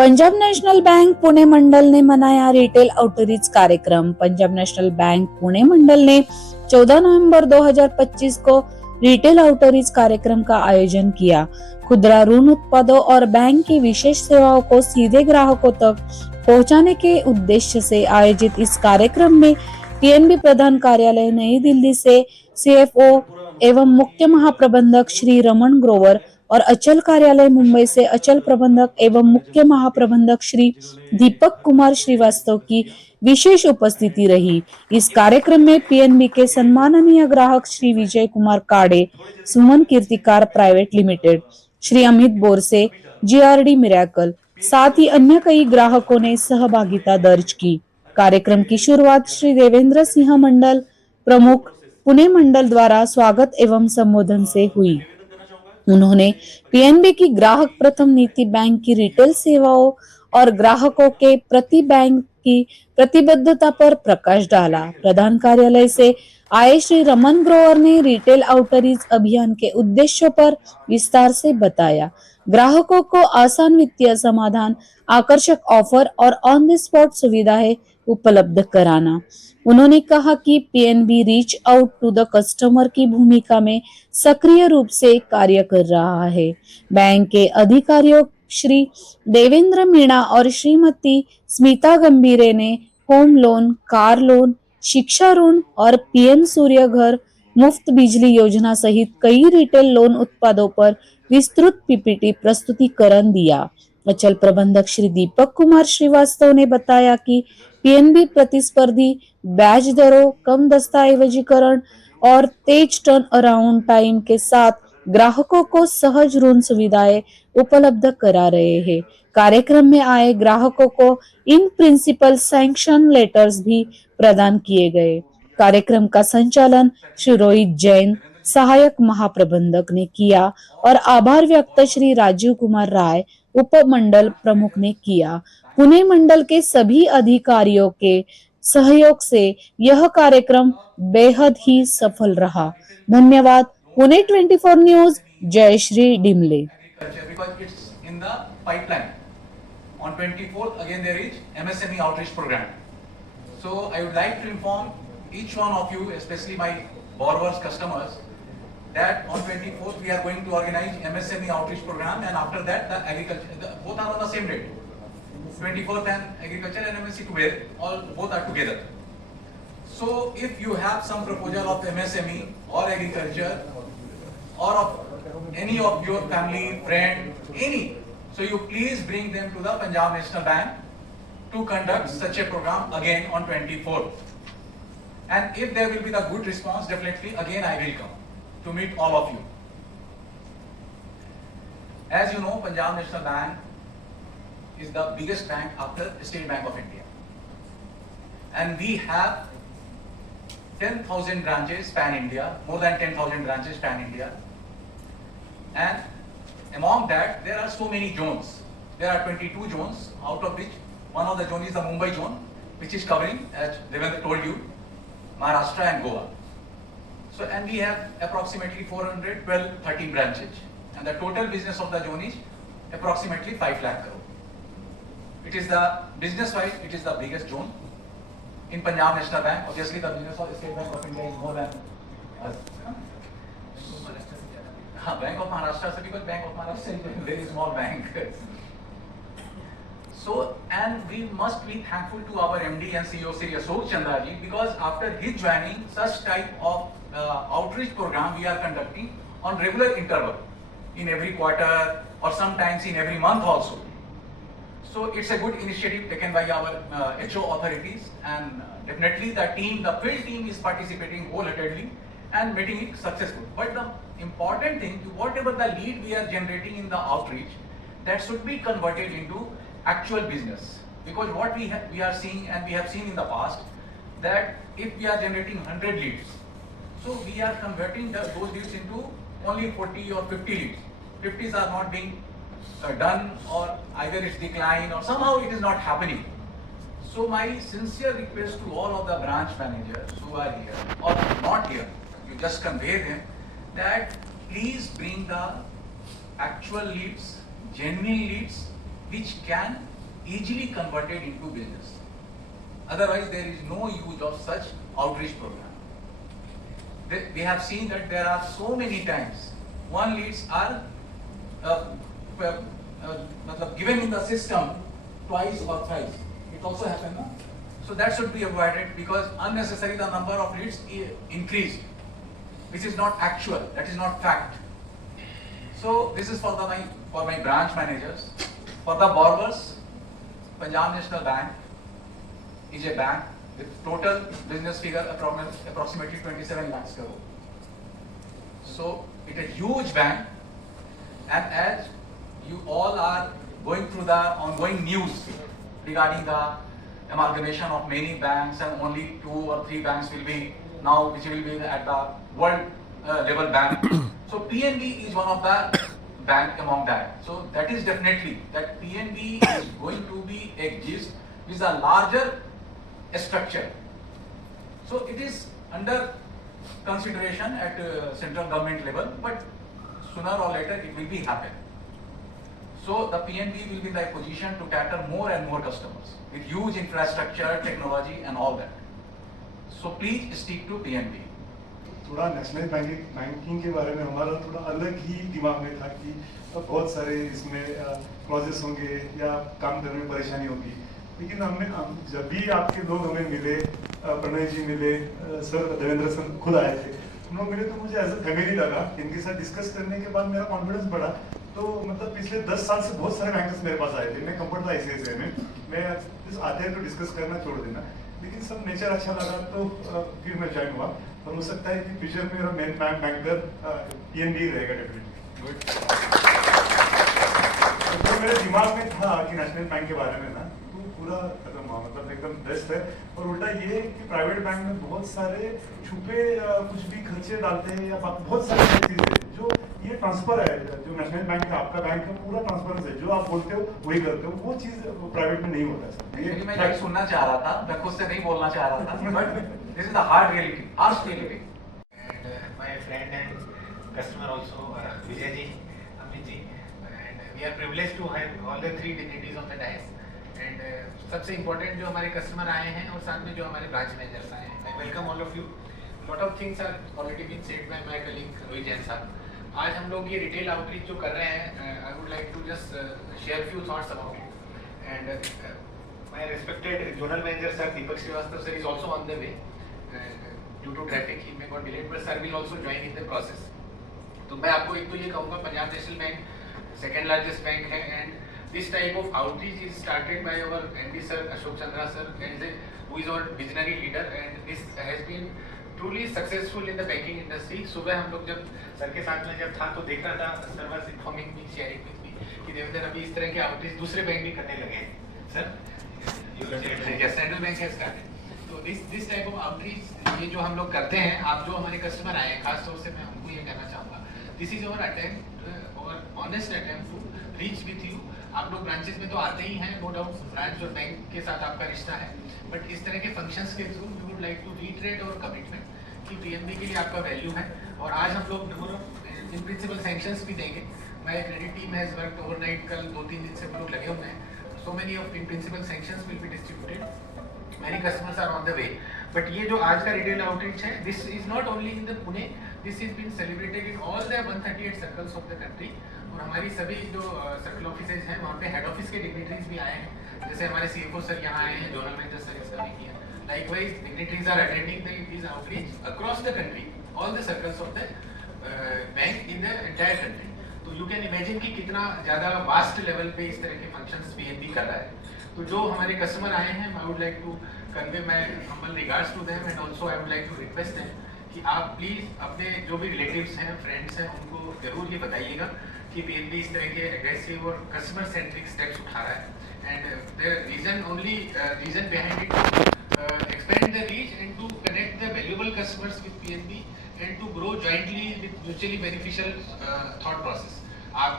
पंजाब नेशनल बैंक पुणे मंडल ने मनाया retail outreach कार्यक्रम। पंजाब नेशनल बैंक पुणे मंडल ने 14 नवंबर 2025 को रिटेल आउटरीच कार्यक्रम का आयोजन किया। खुदरा ऋण उत्पादों और बैंक की विशेष सेवाओं को सीधे ग्राहकों तक पहुंचाने के उद्देश्य से आयोजित इस कार्यक्रम में पीएनबी प्रधान कार्यालय नई दिल्ली से सीएफओ एवं मुख्य महाप्रबंधक श्री रमन ग्रोवर और अचल कार्यालय मुंबई से अचल प्रबंधक एवं मुख्य महाप्रबंधक श्री दीपक कुमार श्रीवास्तव की विशेष उपस्थिति रही। इस कार्यक्रम में पीएनबी के सम्माननीय ग्राहक Shri Vijay Kumar Kade, Suman Kirtikar private limited, Shri Amit Borse, GRD Miracle, साथ ही अन्य कई ग्राहकों ने सहभागिता दर्ज की। कार्यक्रम की शुरुआत श्री देवेंद्र सिंह मंडल प्रमुख पुणे मंडल द्वारा स्वागत एवं संबोधन से हुई। उन्होंने पीएनबी की ग्राहक प्रथम नीति, बैंक की रिटेल सेवाओं और ग्राहकों के प्रति बैंक की प्रतिबद्धता पर प्रकाश डाला। प्रधान कार्यालय से आए श्री रमन ग्रोवर ने रिटेल आउटरीच अभियान के उद्देश्यों पर विस्तार से बताया। ग्राहकों को आसान वित्तीय समाधान, आकर्षक ऑफर और ऑन द स्पॉट सुविधाएं उपलब्ध कराना। उन्होंने कहा कि PNB reach out to the customer की भूमिका में सक्रिय रूप से कार्य कर रहा है। बैंक के अधिकारियों श्री देवेंद्र मीणा और श्रीमती स्मिता गंभीरे ने होम लोन, कार लोन, शिक्षा ऋण और पीएम सूर्य घर मुफ्त बिजली योजना सहित कई रिटेल लोन उत्पादों पर विस्तृत पीपीटी प्रस्तुतिकरण दिया। अचल प्रबंधक श्री दीपक कुमार श्रीवास्तव ने बताया कि पीएनबी प्रतिस्पर्धी ब्याज दरों, कम दस्तावेजीकरण और तेज टर्न अराउंड टाइम के साथ ग्राहकों को सहज ऋण सुविधाएं उपलब्ध करा रहे हैं। कार्यक्रम में आए ग्राहकों को इन प्रिंसिपल सैंक्शन लेटर्स भी प्रदान किए गए। कार्यक्रम का संचालन श्री रोहित जैन, सहायक महाप्रबंधक ने किया और आभार व्यक्त श्री राजीव कुमार राय, उपमंडल प्रमुख ने किया। पुणे मंडल के सभी अधिकारियों के सहयोग से यह कार्यक्रम बेहद ही सफल रहा। धन्यवाद। पुणे 24 न्यूज, जय श्री डिमले। On 24th, again there is MSME outreach program. So I would like to inform each one of you, especially my borrowers, customers, that on 24th we are going to organize MSME outreach program, and after that the agriculture, both are on the same date. 24th and agriculture and MSME together, both are together. So if you have some proposal of MSME or agriculture or of any of your family, friend, any, so you please bring them to the Punjab National Bank to conduct such a program again on 24th. And if there will be the good response, definitely again I will come to meet all of you. As you know, Punjab National Bank is the biggest bank after State Bank of India. And we have 10,000 branches pan-India, more than 10,000 branches pan-India. And among that, there are so many zones. There are 22 zones, out of which one of the zones is the Mumbai zone, which is covering, as Devendra told you, Maharashtra and Goa. So, and we have approximately 412-13 branches. And the total business of the zone is approximately 5 lakh crore. It is the, business-wise, it is the biggest zone in Punjab National Bank. Obviously, the business of State Bank of India is more than us. Bank of Maharashtra, so because Bank of Maharashtra is a very small bank. So, and we must be thankful to our MD and CEO Sri Ashok Chandra ji, because after his joining, such type of outreach program we are conducting on regular interval, in every quarter or sometimes in every month also. So it's a good initiative taken by our HO authorities, and definitely the team, the field team is participating wholeheartedly and making it successful. But the important thing, whatever the lead we are generating in the outreach, that should be converted into actual business. Because what we are seeing, and we have seen in the past, that if we are generating 100 leads, so we are converting those leads into only 40 or 50 leads. 50s are not being done, or either it's declined, or somehow it is not happening. So my sincere request to all of the branch managers who are here or not here, you just convey them that please bring the actual leads, genuine leads, which can easily converted into business. Otherwise, there is no use of such outreach program. We have seen that there are so many times one leads are given in the system twice or thrice. It also happens, no? So that should be avoided because unnecessarily the number of leads increased, which is not actual, that is not fact. So this is for my branch managers. For the borrowers, Punjab National Bank is a bank with total business figure approximately 27 lakhs crore. So it is a huge bank, and as you all are going through the ongoing news regarding the amalgamation of many banks and only 2 or 3 banks will be now, which will be at the world level bank. So PNB is one of the bank among that. So that is definitely that PNB is going to be exist with a larger structure. So it is under consideration at central government level, but sooner or later it will be happen. So the PNB will be in the position to cater more and more customers with huge infrastructure, technology and all that. So please stick to PNB. थोड़ा national banking के बारे में हमारा थोड़ा अलग ही दिमाग में था कि बहुत सारे इसमें क्लॉजेस होंगे या काम करने में परेशानी होगी, लेकिन हम जब भी आपके लोग हमें मिले, प्रणय जी मिले, सर देवेंद्र सर खुद आए थे, उन लोग मिले तो मुझे एज अ फैमिली लगा। इनके साथ डिस्कस करने के बाद मेरा कॉन्फिडेंस बढ़ा। तो मतलब पिछले 10 साल से बहुत सारे बैंकर्स मेरे पास आए थे, मैं कंफर्ट था ICICI में, मैं आते हैं तो डिस्कस करना छोड़ देना, लेकिन सब नेचर अच्छा लगा तो फिर मैं ज्वाइन हुआ। और हो सकता है कि फ्यूचर में मेरा मेन बैंकर PNB रहेगा डेफिनेटली। तो मेरे दिमाग में था कि नेशनल बैंक के बारे में ना तो पूरा खत्म हुआ, मतलब एकदम बेस्ट है। और उल्टा ये कि प्राइवेट बैंक में बहुत सारे छुपे कुछ भी खर्चे डालते हैं या बहुत सारी चीजें जो ये ट्रांसफर है, जो नेशनल बैंक है आपका बैंक है पूरा ट्रांसपेरेंस है, जो आप बोलते हो वही करते हो, वो चीज प्राइवेट में नहीं होता है सर। मैं यही सुनना चाह रहा था, मैं खुद से नहीं बोलना चाह रहा था, but this is the hard reality, harsh reality. And my friend and customer also, Vijay ji, Amit ji, and we are privileged to have all the 3 dignities of the dais. And सबसे important जो हमारे customer आए हैं और साथ में जो हमारे ब्रांच मैनेजर्स आए हैं, I welcome all of you. Lot of things are already been said by my colleague Rohit Jain साहब. आज हम लोग ये रिटेल आउटरीच जो कर रहे हैं, I would like to just share few thoughts about it. And my respected zonal manager sir Deepak Srivastava sir is also on the way. Due to traffic he may got delayed, but sir will also join in the process. तो मैं आपको एक तो ये कहूँगा, Punjab National Bank second largest bank है, and this type of outreach is started by our MD sir Ashok Chandra sir, and who is our visionary leader, and this has been truly successful in the banking industry. सुबह हम लोग जब सर के साथ में जब था तो देख रहा था, sir was informing me, sharing with me कि देवेंद्र अभी इस तरह के आउटरीच दूसरे बैंक भी करने लगे हैं. Sir central bank has started. तो दिस टाइप ऑफ आउटरीच ये जो हम लोग करते हैं, आप जो हमारे कस्टमर आए हैं, खास तौर से मैं उनको ये कहना चाहूँगा, दिस इज अवर अटेम्प्ट और honest attempt to reach with you. आप लोग ब्रांचेस में तो आते ही हैं, नो डाउट ब्रांच और बैंक के साथ आपका रिश्ता है, बट इस तरह के फंक्शंस के through we would like to reiterate और कमिटमेंट कि PNB के लिए आपका वैल्यू है. और आज हम लोग number of in principle sanctions भी देंगे. My credit team has worked overnight, कल 2-3 दिन से हम लोग लगे हुए हैं. So many of in principle sanctions will be distributed. Many customers are on the way. But ये जो आज का रिटेल आउटरीच है, this is not only in the Pune, this is been celebrated in all the 138 circles of the country. और हमारी सभी जो circle offices हैं वहाँ पे हेड ऑफिस के डिग्निटरीज भी आए हैं. जैसे हमारे CFO सर यहाँ आए हैं, जोनल मैनेजर सर इसका भी किया. Likewise, dignitaries are attending these outreach across the country, all the circles of the bank in the entire country. तो you can imagine कि कितना ज़्यादा वास्ट लेवल पे इस तरह के फंक्शंस PNB कर रहा है. तो जो हमारे कस्टमर आए हैं, I would like to convey my humble regards to them, and also I would like to request them कि आप प्लीज़ अपने जो भी रिलेटिव्स हैं, फ्रेंड्स हैं, उनको जरूर ये बताइएगा कि PNB इस तरह के एग्रेसिव और कस्टमर सेंट्रिक स्टेप्स उठा रहा है. And the reason behind it expand the reach and to connect the valuable customers with PNB and to grow jointly with mutually beneficial thought process. आप